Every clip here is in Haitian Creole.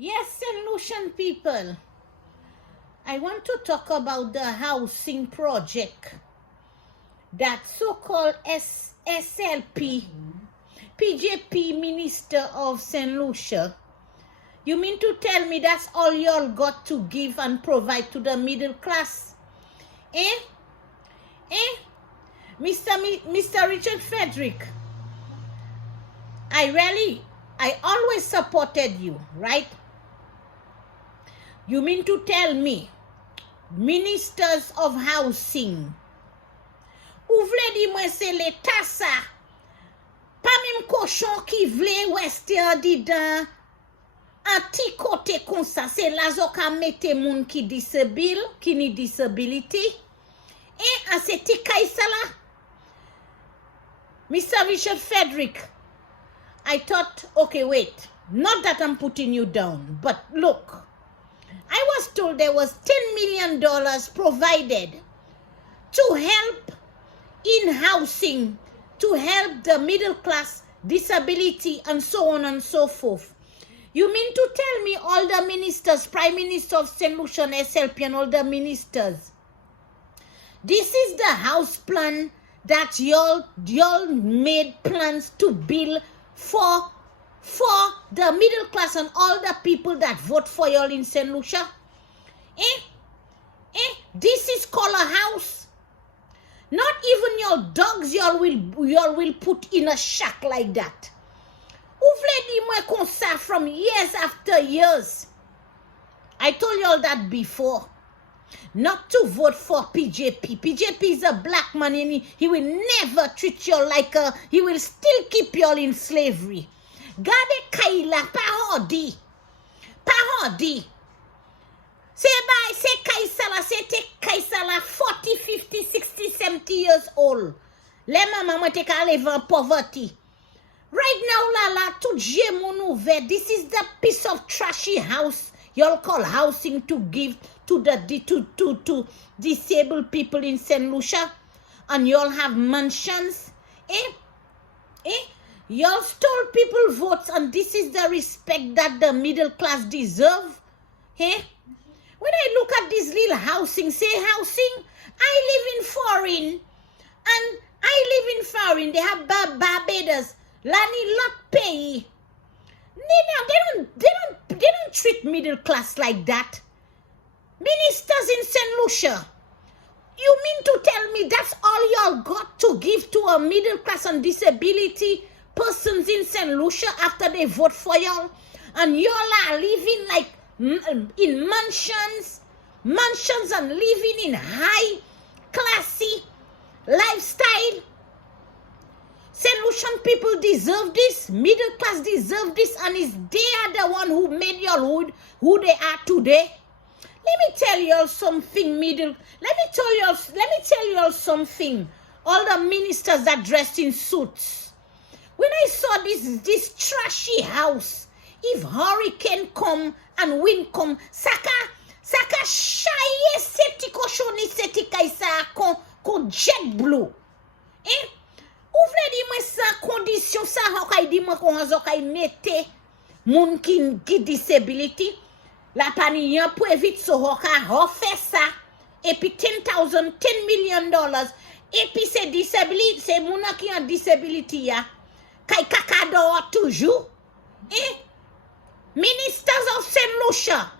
Yes, St. Lucian people, I want to talk about the housing project that so-called SLP, PJP Minister of St. Lucia. You mean to tell me that's all y'all got to give and provide to the middle class? Eh? Mr. Richard Frederick, I always supported you, right? You mean to tell me, ministers of housing, ou vle di mwen se l'Etat sa, pa mim koshon ki vle weste an didan, an ti kote kon sa, se la zo ka mette moun ki disabil, ki ni disability, an se ti kay sa la. Mr. Richard Frederick, I thought, okay, wait, not that I'm putting you down, but look, I was told there was $10 million provided to help in housing, to help the middle class, disability, and so on and so forth. You mean to tell me all the ministers, Prime Minister of St. Lucia, SLP, and all the ministers, this is the house plan that y'all made plans to build for the middle class and all the people that vote for y'all in St. Lucia? This is called a house. Not even your dogs y'all will put in a shack like that. Ou vle di mwen kon sa from years after years. I told y'all that before. Not to vote for PJP. PJP is a black man and he will never treat y'all like he will still keep y'all in slavery. Gade Kaila, parodi. Se Kaisala, se te Kaisala 40, 50, 60, 70 years old. Le maman mwen te ka live in poverty. Right now, la tout jemoun ouve. This is the piece of trashy house y'all call housing to give to the to disabled people in St. Lucia. And y'all have mansions. Y'all stole people votes, and this is the respect that the middle class deserve. When I look at this little housing, I live in foreign. They have Barbados. Lani lot pay. They don't treat middle class like that. Ministers in St. Lucia, you mean to tell me that's all y'all got to give to a middle class and disability persons in St. Lucia after they vote for y'all? And y'all are living like in mansions and living in high classy lifestyle. St. Lucian people deserve this, middle class deserve this, and they are the one who made y'all who they are today. Let me tell y'all something, Let me tell y'all something. All the ministers are dressed in suits. When I saw this trashy house, if hurricane come and wind come, saka shaye seti koshoni seti kaisa kon jet blue. Ou vle di mwen sa kondisyon sa hokay di mwen kon hazokay mette moun ki disability. La pani yon pou evite so hokay hofe sa. Epi $10 million. Epi se disability, se moun ki yon disability ya. Kay kakado toujou. Ministers of St. Lucia.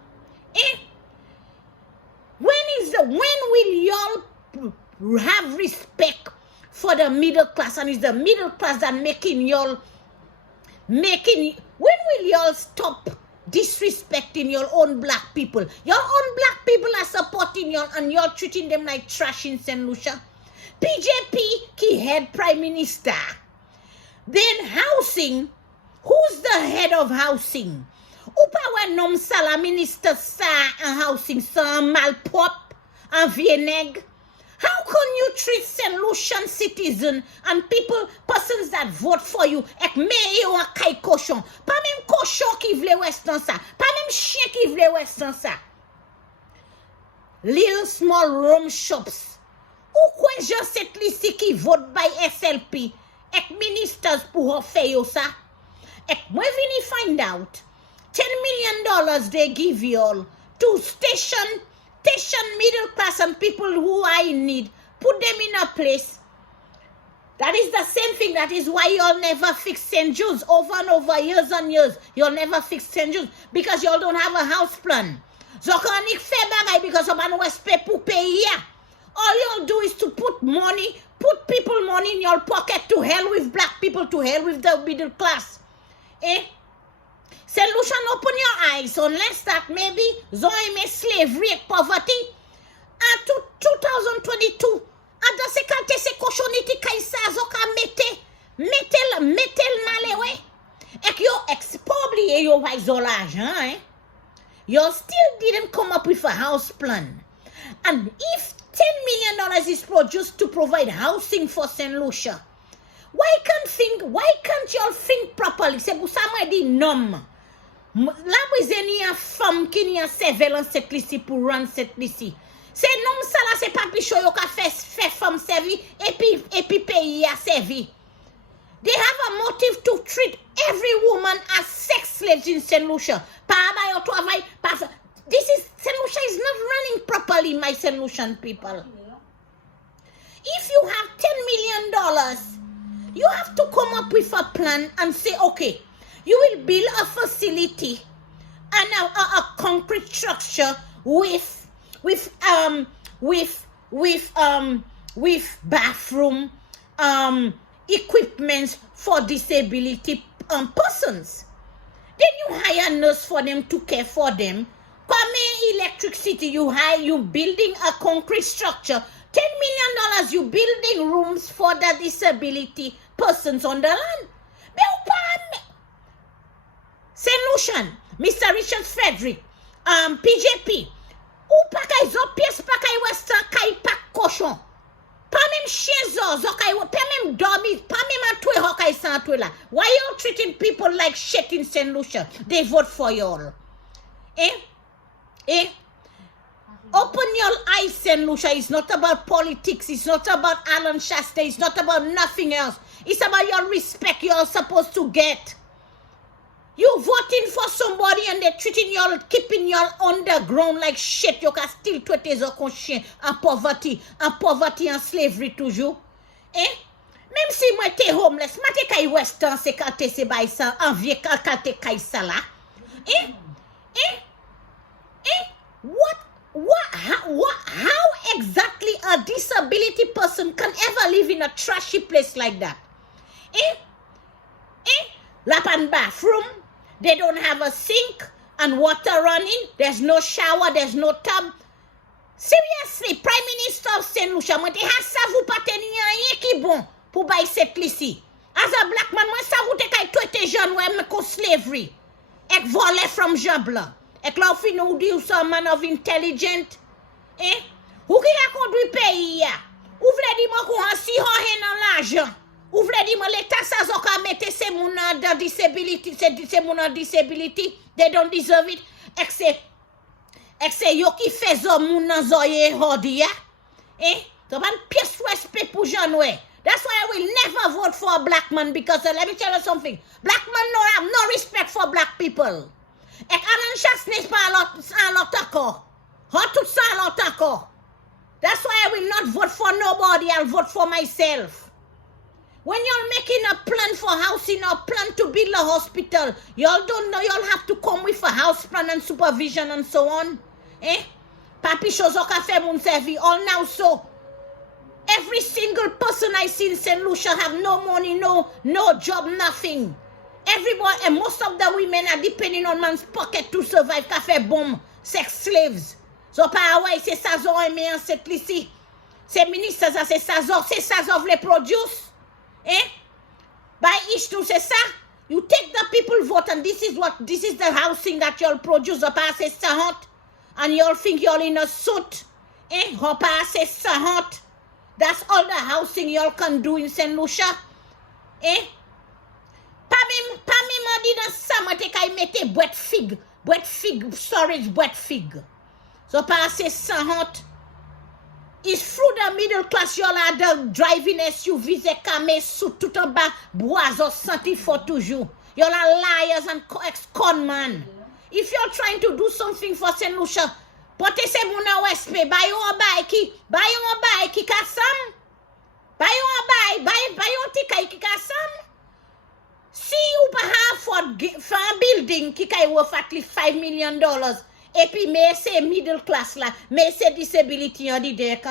When will y'all have respect for the middle class? And it's the middle class that when will y'all stop disrespecting your own black people? Your own black people are supporting y'all and y'all treating them like trash in St. Lucia. PJP ki head prime minister. Then housing, who's the head of housing? Ou pa wè nom sa la minister sa en housing sa malpropre, en vieneg? How can you treat St. Lucian citizens and persons that vote for you ek meye ou an kay koshon? Pa même koshon ki vle westan sa. Pa même chien ki vle westan sa. Little small room shops. Ou kwen jan set lisi ki vote by SLP ek ministers pou ho fe yo sa? Ek mwen vini find out $10 million they give y'all to station middle class and people who are in need, put them in a place. That is the same thing. That is why y'all never fix St. Jude's over and over, years and years. Y'all never fix St. Jude's because y'all don't have a house plan. Zokanik fe bagay because someone was pay pour pay. All y'all do is to put people money in your pocket. To hell with black people, to hell with the middle class. St. Lucia, open your eyes, unless that maybe zoime slavery and poverty. At 2022, ada se kante se koshoniti kaisa zoka metel nalewe. Ek yo probably yo wise all l'argent, You still didn't come up with a house plan. And if $10 million is produced to provide housing for St. Lucia, why can't y'all think properly? C'est pour ça moi dit non. La brisenia femme qui n'y a servant cette lycée pour rendre cette lycée. C'est non ça là, c'est pas pichot yo ka fait femme servi et puis pays a servi. They have a motive to treat every woman as sex slaves in St. Lucia. St. Lucia is not running properly, my St. Lucian people. If you have $10 million, you have to come up with a plan and say, okay, you will build a facility and a concrete structure with bathroom, equipment for disability persons. Then you hire a nurse for them to care for them. Come electricity, you building a concrete structure. $10 million, you building rooms for the disability persons on the land. St. Lucian, Mr. Richard Frederick, PJP, ou pa kay zo pièce pa kay western kay pak cochon. Pa même chien zo kay pa même dormi, pa même atwe ho kay san atwe la. Why you treating people like shit in St. Lucia? They vote for y'all. Open your eyes, St. Lucia. It's not about politics. It's not about Alan Shasta. It's not about nothing else. It's about your respect you're supposed to get. You voting for somebody and they're treating y'all, keeping y'all underground like shit. You can still traiter zo kon chien en poverty and slavery toujours. Même si moi te homeless, moi te kay western se kante se bay sa, en vie kante kay sa la. How exactly a disability person can ever live in a trashy place like that? Lap and bathroom, they don't have a sink and water running, there's no shower, there's no tub. Seriously, Prime Minister of St. Lucia, moi te ha sa vous pa teni rien ki bon pour bay cette lycée. As a black man, moi sa vous te kay traiter jeune ouais ko slavery. Ek vole from job la. Ek la fin ou di ou sa man of intelligent. Ou ki la conduit pays ya? Ou vle di mo ko ansi ho hen nan l'argent? Ou vle di mo l'État sa zo ka mette se moun nan disability, se moun nan disability, they don't deserve it. Ek se yo ki fe zo moun nan zoye hodi ya? So ban pièce respect pour Janwe. That's why I will never vote for a black man because let me tell you something. Black man no have no respect for black people. Ek anan chas n'est pas un lot encore. How tout ça un lot encore. That's why I will not vote for nobody. I'll vote for myself. When you're making a plan for housing or plan to build a hospital, y'all don't know y'all have to come with a house plan and supervision and so on. Papi Shozoka fe moun servi all now so. Every single person I see in St. Lucia have no money, no job, nothing. Everyone and most of the women are depending on man's pocket to survive. Cafe bomb, sex slaves. So pa ouais, c'est ça zo aimé en cette lycée. Ces ministres, ça c'est ça zo vle produce. By each two c'est ça. You take the people vote and this is the housing that y'all produce. So pa c'est ça hot. And y'all think y'all in a suit. Pa c'est ça hot. That's all the housing y'all can do in St. Lucia. Pa mi di nan sa mate kay mette boîte fig, storage boîte fig. So pa se hot. It's through the middle class y'all are the driving SUVs et kame sous tout en bas bois or santi for toujours. Y'all are liars and ex-con man. If you're trying to do something for St. Lucia, pote se muna wespe, bayon bay ki kasam. Bayon tika ki kasam. Si you afford for a building ki kay worth at least $5 million. Et puis mais c'est middle class là, mais c'est disability on the deck,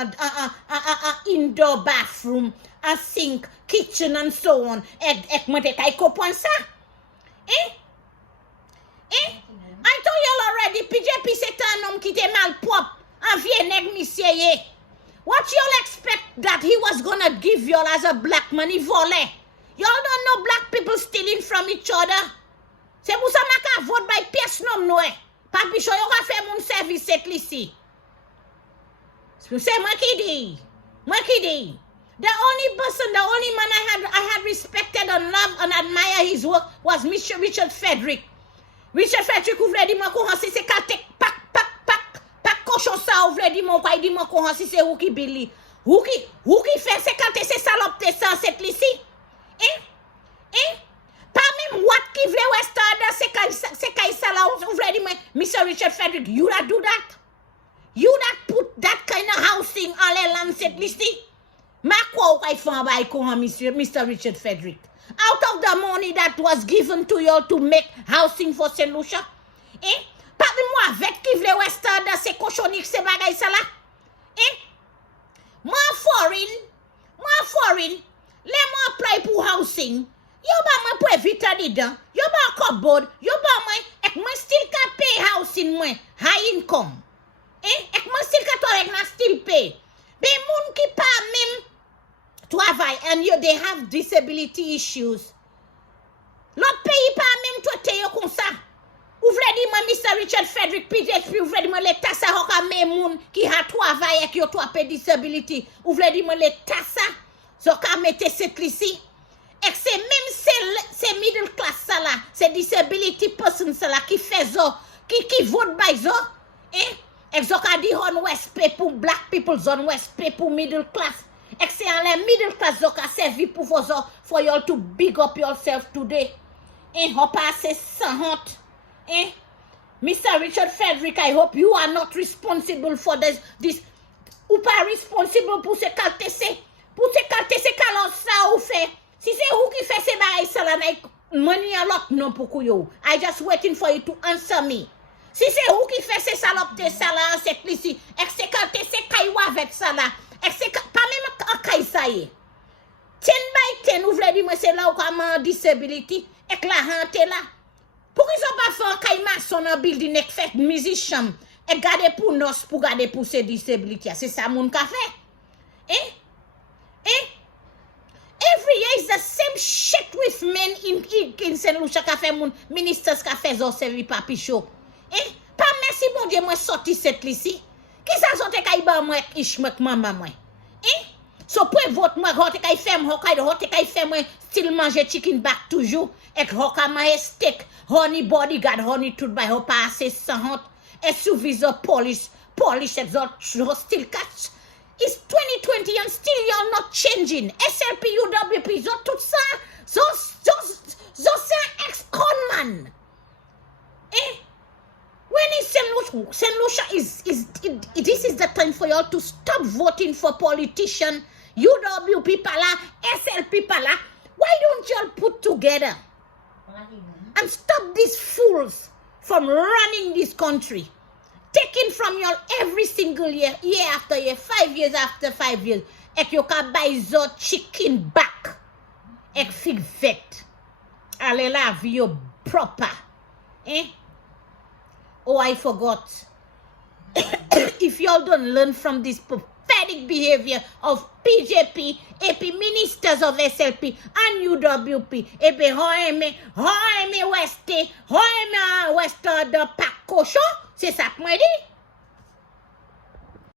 indoor bathroom, a sink, kitchen and so on. Et mwen te kay kopon sa. I told y'all already, PJP c'est un homme qui te malpropre, un vieux nèg monsieur ye. What y'all expect that he was gonna give y'all as a black man, he volé? Y'all don't know black people stealing from each other. C'est pour ça que je vote by pièce nom noé. Papi show y'all fait mon service cette ici. C'est moi qui dis. The only man I had respected and loved and admired his work was Mr. Richard Frederick. Richard Frederick ouvre di moi ko si c'est kate pak cochon ça ouvre di moi quoi di moi ko si c'est ou qui Billy. Ou qui fait c'est kate c'est salope ça cette ici. Pas même what qui vle West c'est kay ça là ouvre di moi Mr. Richard Frederick, you that do that? You that put that kind of housing on the land cette ici? Ma kwa kay fan bay ko Mr. Richard Frederick. Out of the money that was given to you to make housing for St. Lucia? Pas moi avec qui vle West c'est cochonique c'est bagay ça là? Moi foreign, let moi apply pour housing. Yo ba moi pour vita dedans. Yo ba cupboard, yo ba moi ek moi still ka pay housing moi high income. Ek moi still ka to ek na still pay. Be moun ki pa même travail and they have disability issues. L'autre pays pas même traité yo comme ça. Ouvre di moi Mr. Richard Frederick PJP ouvre di moi l'état ça hoka même moun qui a travail avec yo to disability. Ouvre di moi l'état ça. So ka mette cette ici. Et c'est même c'est middle class ça là, c'est disability person ça là qui fait ça, qui vote by ça. Et ça ka di on west pay pour black people, on west pay pour middle class. Et c'est en les middle class ça ka servi pour for you all to big up yourself today. Ho passe sans honte. Mr. Richard Frederick, I hope you are not responsible for this ou pas responsible pour ce qualité c'est. Pour ce qualité c'est calon ça ou fait. Si c'est vous qui fait ces bails ça là, money a lot non pour yo. I just waiting for you to answer me. Si c'est vous qui fait ces salopes de ça là, cette ici, et c'est quand c'est caillou avec ça là, et c'est pas même en caille ça y est. 10 by 10, vous voulez dire moi c'est là où comme disability, et que la hante là. Pourquoi ils ont pas fait un caille maçon dans building et fait musicien, et garder pour nos, pour garder pour ces disability, c'est ça mon café. Every year is the same shit with men in St. Lucia Café moun ministers café zo servi papi show. Pas merci bon Dieu moi sorti cette ici. Qui ça sorti kay ba moi ishmek maman moi. So pour vote moi hote kay fem hote kay fem moi still manger chicken back toujours et hoka my steak honey bodyguard honey tout by ho passer sans honte et supervisor police et zo still catch. It's 2020 and still you're not changing. SLP, UWP, tout ça, c'est un ex-conman. When is St. Lucia this is the time for you all to stop voting for politicians, UWP pala, SLP pala. Why don't you all put together and stop these fools from running this country? Taking from you every single year after year, 5 years after 5 years, et you can buy your chicken back, et fig vet, allez la vie proper, Oh, I forgot. If y'all don't learn from this pathetic behavior of PJP, AP ministers of SLP and UWP, AP Hoeme West de Pacocho, c'est ça que moi dit.